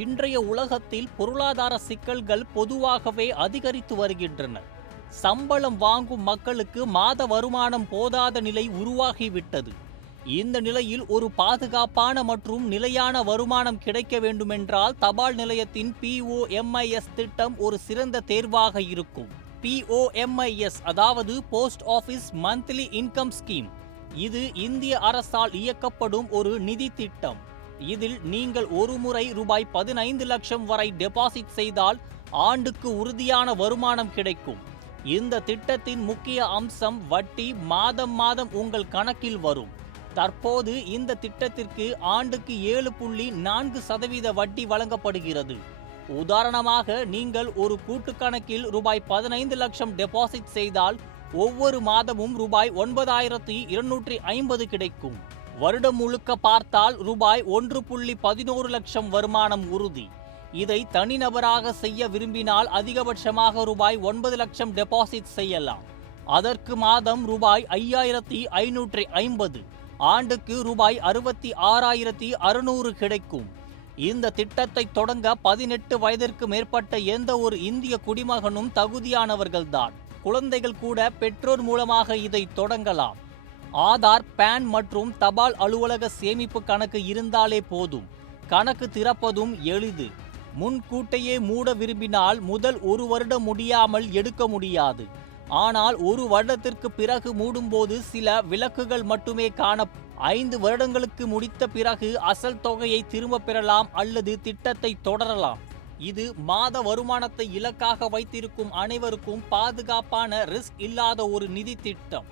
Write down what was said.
இன்றைய உலகத்தில் பொருளாதார சிக்கல்கள் பொதுவாகவே அதிகரித்து வருகின்றன. சம்பளம் வாங்கும் மக்களுக்கு மாத வருமானம் போதாத நிலை உருவாகிவிட்டது. இந்த நிலையில் ஒரு பாதுகாப்பான மற்றும் நிலையான வருமானம் கிடைக்க வேண்டுமென்றால் தபால் நிலையத்தின் POMIS திட்டம் ஒரு சிறந்த தேர்வாக இருக்கும். POMIS அதாவது post office monthly income scheme. இது இந்திய அரசால் இயக்கப்படும் ஒரு நிதி திட்டம். இதில் நீங்கள் ஒருமுறை ரூபாய் 15 லட்சம் வரை டெபாசிட் செய்தால் ஆண்டுக்கு உறுதியான வருமானம் கிடைக்கும். இந்த திட்டத்தின் முக்கிய அம்சம் வட்டி மாதம் மாதம் உங்கள் கணக்கில் வரும். தற்போது இந்த திட்டத்திற்கு ஆண்டுக்கு 7.4% வட்டி வழங்கப்படுகிறது. உதாரணமாக நீங்கள் ஒரு கூட்டு கணக்கில் ரூபாய் 15 லட்சம் டெபாசிட் செய்தால் ஒவ்வொரு மாதமும் ரூபாய் 9,250 கிடைக்கும். வருடம் முழுக்க பார்த்தால் ரூபாய் 1.11 லட்சம் வருமானம் உறுதி. இதை தனிநபராக செய்ய விரும்பினால் அதிகபட்சமாக ரூபாய் 9 லட்சம் டெபாசிட் செய்யலாம். அதற்கு மாதம் ரூபாய் 5,550, ஆண்டுக்கு ரூபாய் 66,600 கிடைக்கும். இந்த திட்டத்தை தொடங்க 18 வயதிற்கு மேற்பட்ட எந்த ஒரு இந்திய குடிமகனும் தகுதியானவர்கள்தான். குழந்தைகள் கூட பெற்றோர் மூலமாக இதை தொடங்கலாம். ஆதார், பேன் மற்றும் தபால் அலுவலக சேமிப்பு கணக்கு இருந்தாலே போதும். கணக்கு திறப்பதும் எளிது. முன்கூட்டியே மூட விரும்பினால் முதல் 1 வருடம் முடியாமல் எடுக்க முடியாது. ஆனால் 1 வருடத்திற்கு பிறகு மூடும்போது சில விலக்குகள் மட்டுமே காண. 5 வருடங்களுக்கு முடித்த பிறகு அசல் தொகையை திரும்ப பெறலாம் அல்லது திட்டத்தை தொடரலாம். இது மாத வருமானத்தை இலக்காக வைத்திருக்கும் அனைவருக்கும் பாதுகாப்பான ரிஸ்க் இல்லாத ஒரு நிதி திட்டம்.